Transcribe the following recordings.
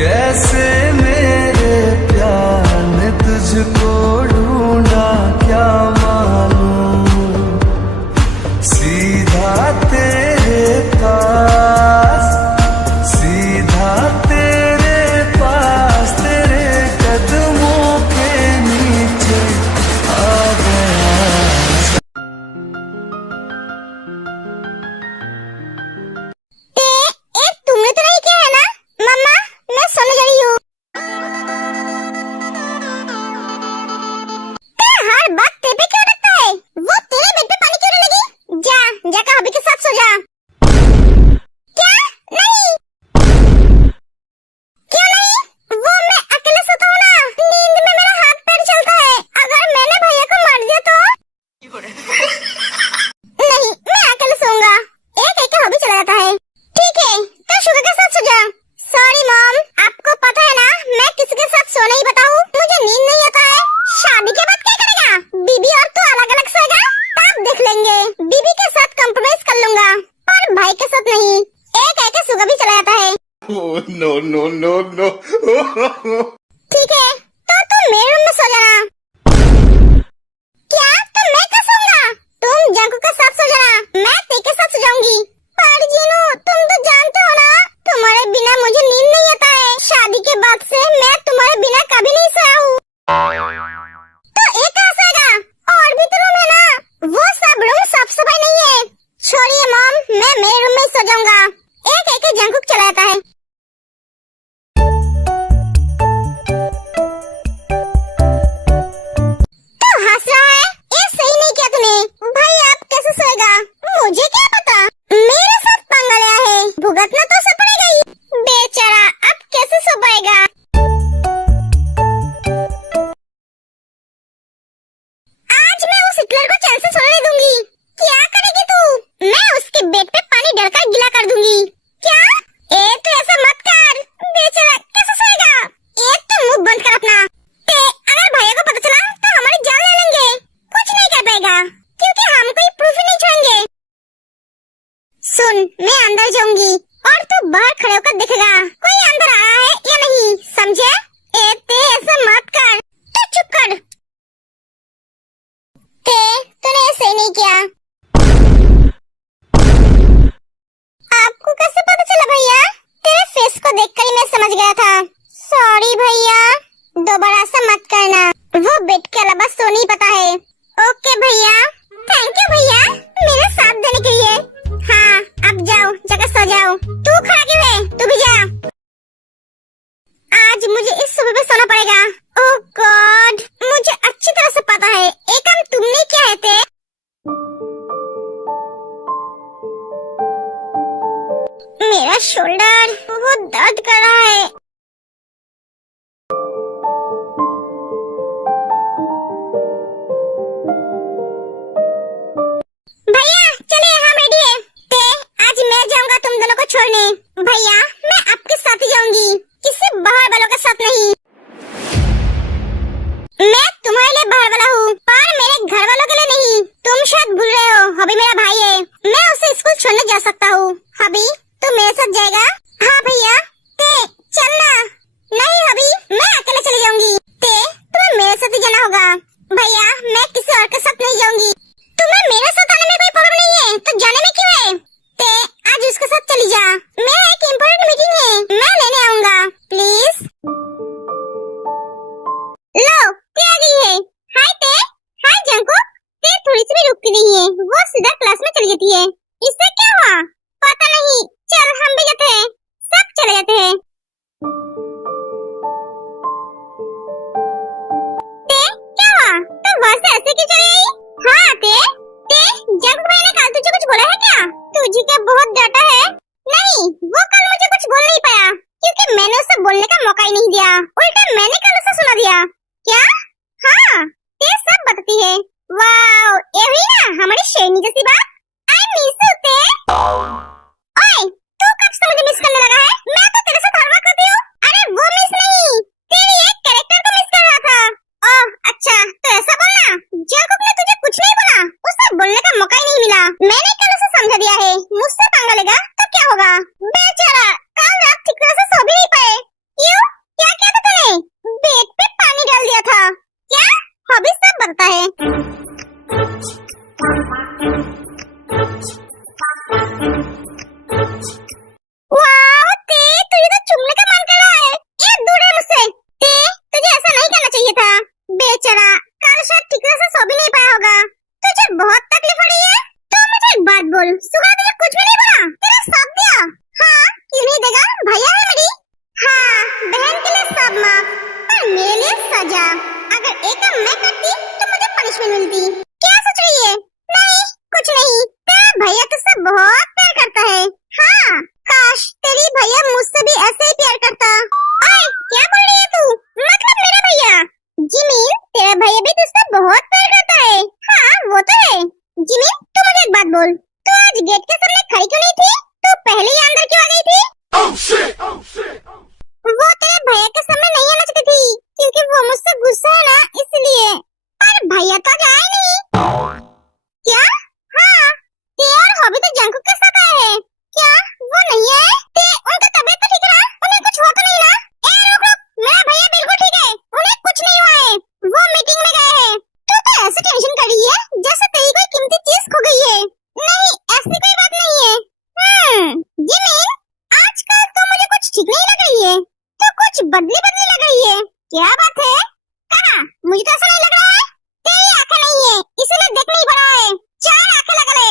कैसे मेरे प्यार ने तुझको ढूंढा क्या मालूम, सीधा तेरे पास, सीधा तेरे पास, तेरे कदमों के नीचे आ गया। तुमने तो नहीं किया है ना मम्मा, मैं सोने जा रही हूँ। हर बात तेरे पे क्यों रखता है? वो तेरे बेड पे पानी क्यों नहीं लगी? जा जाकर हबी के साथ सो जा। क्या? नहीं। क्यों नहीं? वो मैं अकेले सोता हूँ ना, नींद में मेरा हाथ पैर चलता है। अगर मैंने भैया को मार दिया तो? नहीं, मैं अकेले सोऊंगा। एक एक हबी चला जाता है। ठीक है, तो शुगर के साथ सो जा। सॉरी मॉम, आपको पता है ना मैं किसी के साथ सो नहीं पाता हूँ, मुझे नींद नहीं आता है। शादी के बाद क्या करेगा? बीबी और तू अलग अलग सोएगा? तब देख लेंगे। बीबी के साथ कॉम्प्रोमाइज कर लूंगा, पर भाई के साथ नहीं। एक एक शुगर भी चला जाता है। No no no no. ठीक है, तो तुम मेरे रूम में सो जाना। क्या? तो मैं कैसे सोऊंगा? तुम जंकू के साथ सो जाना, मैं तेरे के साथ सो जाऊंगी। पर जीनू, तुम तो जानते हो ना, तुम्हारे बिना मुझे नींद नहीं आता है। शादी के बाद से मैं तुम्हारे बिना कभी नहीं सोया हूँ। तो एक कहाँ सोएगा? और भी तो रूम है ना, वो सब रूम साफ सफाई नहीं है। छोड़िए मॉम, मैं मेरे रूम में ही सो जाऊंगा। एक एक जंकुक चला जाता है। तो हंस रहा है? ये सही नहीं किया तूने। भाई आप कैसे सोएगा? मुझे क्या पता, मेरे साथ पंगा लिया है, भुगतना तो उसे पड़ेगा ही। बेचारा अब कैसे सो पाएगा? आज मैं उस हिटलर को चैन से सोने नहीं दूंगी। क्या करेगी तू? मैं उसके बेड पे पानी डालकर गीला कर दूंगी। क्या? तो ऐसा मत कर, बेचारा कैसे सोएगा? तो मुंह बंद कर अपना। अगर भैया को पता चला तो हमारी जान ले लेंगे। कुछ नहीं कर पाएगा, क्योंकि हम कोई प्रूफ ही नहीं छोड़ेंगे। सुन, मैं अंदर जाऊंगी और तू बाहर खड़े होकर देखेगा कोई अंदर आया है या नहीं, समझे? ऐसा मत कर, तू चुप कर। तूने ऐसे नहीं किया। आपको कैसे पता चला भैया? तेरे फेस को देखकर ही मैं समझ गया था। सॉरी भैया, दोबारा ऐसा मत करना। वो बेड के अलावा सो नहीं पता है। ओके भैया, थैंक यू भैया मेरा साथ देने के लिए। हाँ, अब जाओ, जाकर सो जाओ। तू खड़ा क्यों है? तू भी जा। आज मुझे इस सुबह पे सोना पड़ेगा। ओह गॉड, मुझे अच्छी तरह से पता है ये काम तुमने किया है। मेरा शोल्डर बहुत दर्द कर रहा है। भैया चलिए, हम रेडी है। आज मैं जाऊंगा तुम दोनों को छोड़ने। भैया मैं आपके साथ ही जाऊंगी, किसी बाहर वालों के साथ नहीं। मैं तुम्हारे लिए बाहर वाला हूँ, पर मेरे घर वालों के लिए नहीं। तुम शायद भूल रहे हो, हबी मेरा भाई है, मैं उसे स्कूल छोड़ने जा सकता हूँ। हबी तू मेरे साथ जाएगा? हाँ भैया। चलना। नहीं हबी, मैं अकेले चली जाऊंगी। तुम्हें मेरे साथ ही जाना होगा। भैया मैं किसी और के साथ नहीं जाऊंगी। तुम्हें मेरे साथ आने में कोई प्रॉब्लम नहीं है, तो जाने में क्यों है? आज उसके साथ चली जा, मेरा एक इम्पोर्टेंट मीटिंग है, मैं लेने आऊंगा। प्लीज। लो ते आ गई है। हाय जंकुक, ते थोड़ी सी भी रुकती नहीं है, वो सीधा क्लास में चली जाती है। इससे क्या हुआ? पता नहीं, चल हम भी जाते हैं, सब चले जाते हैं। क्या हुआ? तुम वहाँ से ऐसे क्यों चली आई? हाँ जंकुक भाई ने कल तुझे कुछ बोला है क्या? तुझे क्या बहुत डांटा है? नहीं, वो कल मुझे कुछ बोल नहीं पाया, क्योंकि मैंने उसे बोलने का मौका ही नहीं दिया। उल्टा मैंने कल उसे सुना दिया। क्या? हाँ, ते सब बताती है। वाओ, ये हुई ना हमारी शेरनी जैसी बात। आई मिस यू ते। ओए, तू कब से मुझे मिस करने लगा है? मैं तो तेरे साथ हर वक्त करती हूँ। अरे वो मिस नहीं, तेरी एक कैरेक्टर को मिस कर रहा था। ओह अच्छा, तो ऐसा बोलना। जंकुक ने तुझे कुछ नहीं बोला, उसे बोलने का मौका ही नहीं मिला। मैंने कल उसे समझा दिया है, मुझसे पंगा लेगा तो क्या होगा? बेचारा कल रात ठीक तरह से सो भी नहीं पाए। क्यों? जिमिन, आजकल तो मुझे कुछ ठीक नहीं लग रही है, तो कुछ बदली बदली लग रही है। क्या बात है? कहाँ? मुझे तो ऐसा नहीं लग रहा है। तेरी आंखें नहीं है, इसीलिए देख नहीं पा रहा है। चार आंखें लगा ले।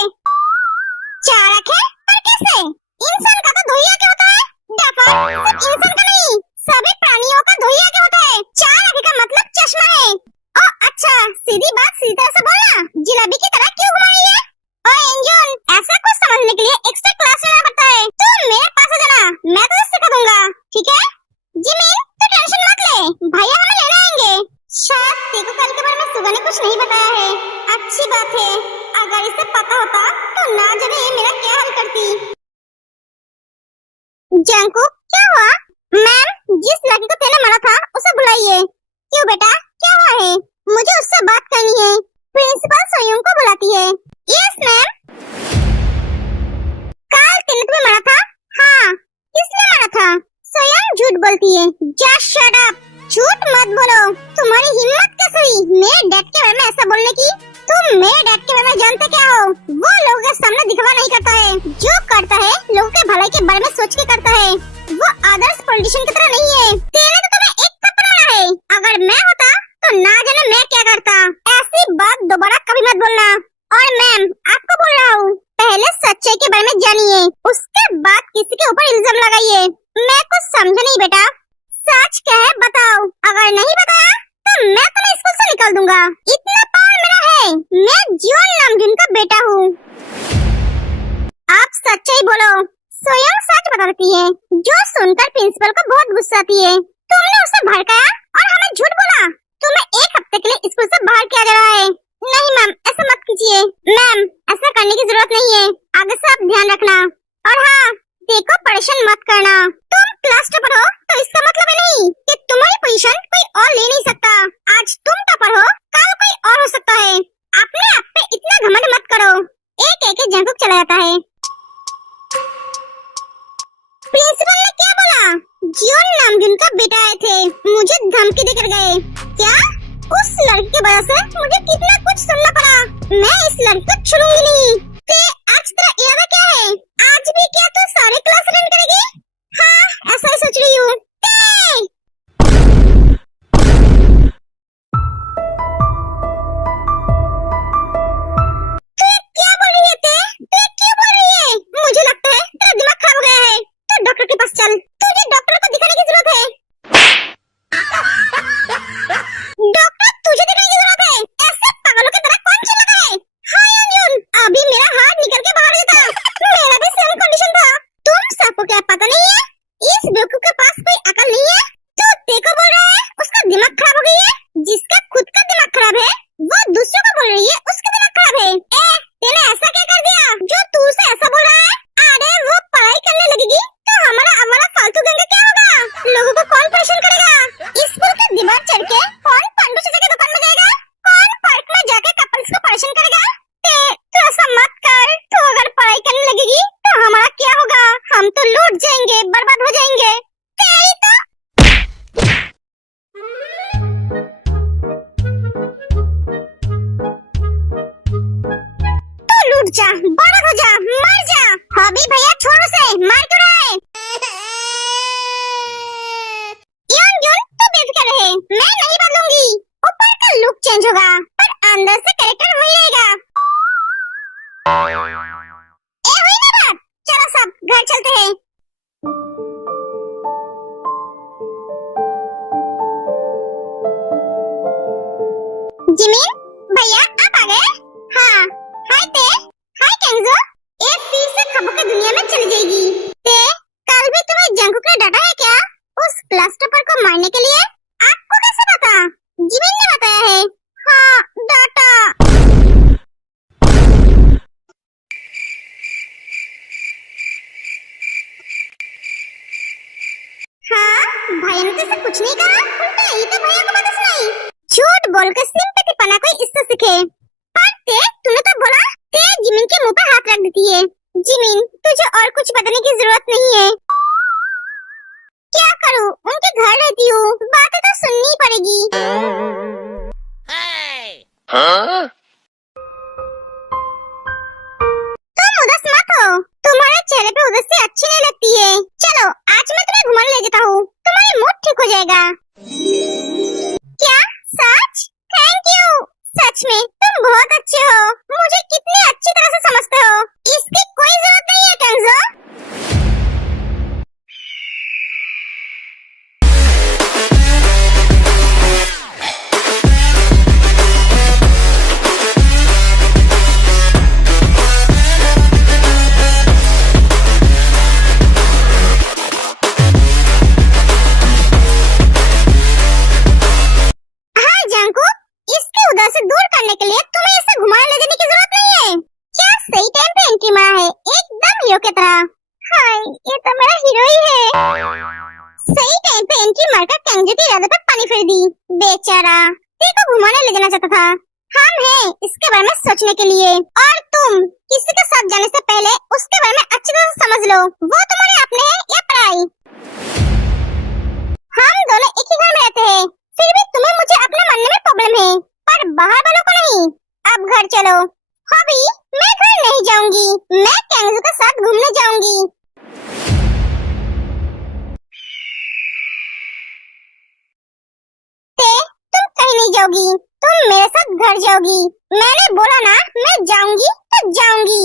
चार आंखें? पर कैसे? इंसान का तो दो ही आंखें होता है। डफर, सिर्फ इंसान का नहीं, सभी प्राणियों का दो ही आंखें होता है। चार आंखें का मतलब चश्मा है। ओ अच्छा, सीधी बात सीधी तरह से बोलना। जलेबी की तरह क्यों घुमा रही है? ओए इंजन, ऐसा कुछ समझने के लिए एक्स्ट्रा क्लास लेना पड़ता है। तुम मेरे पास आ जाना, मैं तुझे सिखा दूंगा, ठीक है? जिमिन, तू टेंशन मत ले, भैया हमें लेने आएंगे। शायद तेरे को कल के बारे में सुगा ने कुछ नहीं बताया है। अच्छी बात है, अगर इसे पता होता तो ना जाने ये मेरा क्या हाल करती। जंकू, क्या हुआ? मैम, जिस लड़की को तेने मारा था उसे बुलाइए। क्यों बेटा, क्या हुआ है? मुझे उससे बात करनी है। प्रिंसिपल सोयम को बुलाती है। Yes ma'am. कल तेने तुम्हें मारा था? हाँ। किसने मारा था? सोयम झूठ बोलती है। जस्ट शट अप, झूठ मत बोलो। तुम्हारी हिम्मत कैसे हुई मेरे डैड के बारे में ऐसा बोलने की? तुम मेरे डैड के बारे में जानते क्या हो? वो लोगों के सामने दिखावा नहीं करता है, जो करता है लोगों के भलाई के बारे में सोच के करता है। वो आदर्श पॉलिटिशियन की तरह नहीं है। तेरे तो तुम्हें एक थप्पड़ मारा है, अगर मैं होता तो ना जाने मैं क्या करता। ऐसी बात दोबारा कभी मत बोलना। और मैम, आपको बोल रहा हूँ, पहले सच्चाई के बारे में जानिए, उसके बाद किसी के ऊपर इल्जाम लगाइए। मैं कुछ समझा नहीं बेटा, सच क्या है बताओ। अगर नहीं बताया तो मैं तुम्हें स्कूल से निकाल दूंगा। इतना पावर मेरा है, मैं जीवन नामजुन का बेटा हूँ। आप सच्चाई बोलो। स्वयं सच बताती है, जो सुनकर प्रिंसिपल को बहुत गुस्सा आती है। तुमने उसे भड़काया और हमें झूठ बोला। तुम्हें एक हफ्ते के लिए स्कूल से बाहर किया जा रहा है। नहीं मैम, ऐसा मत कीजिए। मैम, ऐसा करने की जरूरत नहीं है, आगे से आप ध्यान रखना। और हाँ, देखो परेशान मत करना। तुम क्लास टॉपर हो तो इसका मतलब नहीं कि तुम्हारी पोजीशन कोई और ले नहीं सकता। आज तुम टॉपर हो, कल कोई और हो सकता है। अपने आप पे इतना घमंड मत करो। एक एक जंकुक चला जाता है। प्रिंसिपल ने क्या बोला? जियोन नामजुन का बेटा आए थे, मुझे धमकी देकर गए। क्या? उस लड़की की वजह से मुझे कितना कुछ सुनना पड़ा। मैं इस लड़की को छोड़ूंगी नहीं। ते आज तेरा इरादा क्या है? आज भी क्या तू सारे क्लास रन करेगी? हाँ, ऐसा ही सोच रही हूँ। क्या बोल रही है ते? ते क्यों बोल रही है? मुझे लगता है तेरा दिमाग खराब हो गया है। तो डॉक्टर के पास चल, तुझे डॉक्टर को दिखाने की जरूरत है। डॉक्टर, तुझे दिखाने की जरूरत है। ऐसे पागलों की तरह कौन चिल्लाता है? हाँ अंजुन, अभी मेरा हाथ निकल के बाहर गया था। मेरा भी सेम कंडीशन था। तुम सबको क्या पता नहीं है? इस बेवकूफ के पास कोई अकल नहीं है। तो देखो बोल रहा है उसका दिमाग खराब हो गई है। जिसका खुद का दिमाग खराब है वो दूसरों को बोल रही है उसका दिमाग खराब है। तेने ऐसा क्या कर दिया जो तू उसे ऐसा बोल रहा है? अरे वो पढ़ाई करने लगेगी तो हमारा अवाला फालतू गंगा क्या होगा? लोगों को कौन परेशान करेगा? स्कूल के दीवार चढ़ के कौन पंडू चाचा की दुकान में जाएगा? कौन पार्क में जाके कपल्स को परेशान करेगा? तू ऐसा मत कर। तू अगर पढ़ाई करने लगेगी तो हमारा क्या होगा? हम तो लूट जाएंगे, बर्बाद हो जाएंगे। तेरी तो लूट जा, बर्बाद हो जा, मर जा। अभी भैया छोड़ उसे, मार क्यों रहा है? योंजुन, तू बेफिक्र रहे, मैं नहीं बदलूंगी। ऊपर का लुक चेंज होगा पर अंदर से कैरेक्टर वही रहेगा। हुई ना बात? चलो सब घर चलते हैं। जिमिन, भैया आप आ गए? हाँ। हाय ते, हाय केंजो। ये फिर से खबरों की दुनिया में चली जाएगी। ते, कल भी तुम्हें जंकुक ने डांटा है क्या? उस क्लास टॉपर को मारने के लिए? आपको कैसे पता? जिमिन ने बताया है। हाँ, डांटा। हाँ, भैया ने तो ऐसा कुछ नहीं कहा, उल्टा ही तो भैया को बातें सुनाई। झूठ बोलकर सिंपैथी पाना कोई इससे सीखे। पर ते, तूने तो बोला ते जिमिन के मुंह पर हाथ रख देती है। जिमिन, तुझे और कुछ बताने की जरूरत नहीं है। क्या करूं, उनके घर रहती हूँ, बातें तो सुननी पड़ेगी। तुम उदास मत हो, तुम्हारे चेहरे पे उदासी अच्छी नहीं लगती है। चलो आज मैं तुम्हें घुमाने ले जाता हूँ, तुम्हारी मूड ठीक हो जाएगा। क्या सच? Thank you. सच में तुम बहुत अच्छे हो, मुझे कितनी अच्छी तरह से समझते हो। इसकी कोई जरूरत नहीं है केंजो। उदासी दूर करने के लिए तुम्हें इसे घुमाने ले जाने की जरूरत नहीं है। क्या सही टाइम पे एंट्री मारा है, एकदम हीरो की तरह। हाय, ये तो मेरा हीरो ही है। सही टाइम पे एंट्री मारकर केंजो के इरादे पर पानी फेर दी। बेचारा तेरे को घुमाने ले जाना चाहता था। हम हैं इसके बारे में सोचने के लिए, और तुम किसी के साथ जाने से पहले उसके बारे में अच्छी तरह से समझ लो, वो तुम्हारे अपने है या पराई। हम दोनों एक ही घर में रहते हैं, फिर भी तुम्हें मुझे अपना मानने में प्रॉब्लम है, पर बाहर वालों को नहीं। अब घर चलो। हॉबी, मैं घर नहीं जाऊंगी, मैं केंजो के साथ घूमने जाऊंगी। तुम कहीं नहीं जाओगी, तुम मेरे साथ घर जाओगी। मैंने बोला ना, मैं जाऊंगी तो जाऊंगी।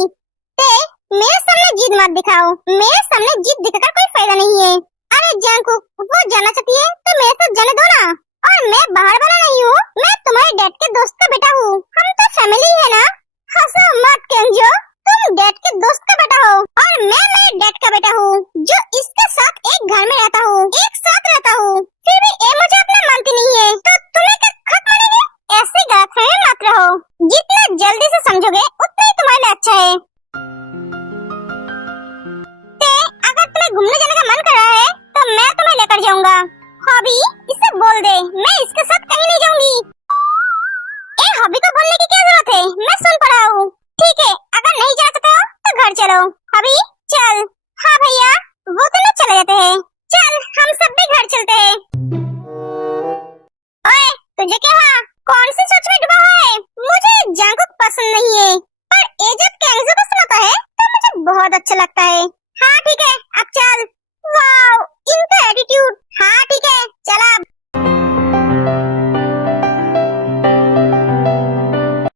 मेरे सामने जिद मत दिखाओ, मेरे सामने जिद दिखाकर कोई फायदा नहीं है। अरे जानकुक, वो जाना चाहती है तो मेरे साथ जाने दो ना। और मैं बाहर वाला नहीं हूँ, मैं तुम्हारे डैड के दोस्त का बेटा हूँ, हम तो फैमिली है ना। हंसो मत केंजो, तुम डैड के दोस्त का बेटा हो और मैं मेरे डैड का बेटा हूँ, जो इसके साथ एक घर में रहता हूँ, एक साथ रहता हूँ। फिर भी ये मुझे अपना मानती नहीं है, तो तुम्हें क्या खत मानेगी? ऐसे गलतफहमी मत रहो, जितना जल्दी से समझोगे उतना ही तुम्हारे लिए अच्छा है। अगर तुम्हें घूमने जाने का मन कर रहा है तो मैं तुम्हें लेकर जाऊंगा। हॉबी, इसे बोल दे मैं इसके साथ कहीं नहीं जाऊंगी। ए हॉबी को बोलने की क्या जरूरत है, मैं सुन पड़ा हूँ। ठीक है, अगर नहीं जा सकते हो तो घर चलो। हॉबी चल। हाँ भैया, वो तो लोग चले जाते हैं, चल हम सब भी घर चलते हैं। ओए तुझे क्या हुआ, कौन सी सोच में डूबा हुआ है? मुझे जानकुक पसंद नहीं है, पर ये जब केंजो को सुनाता है तो मुझे बहुत अच्छा लगता है। हाँ ठीक है, अब चल।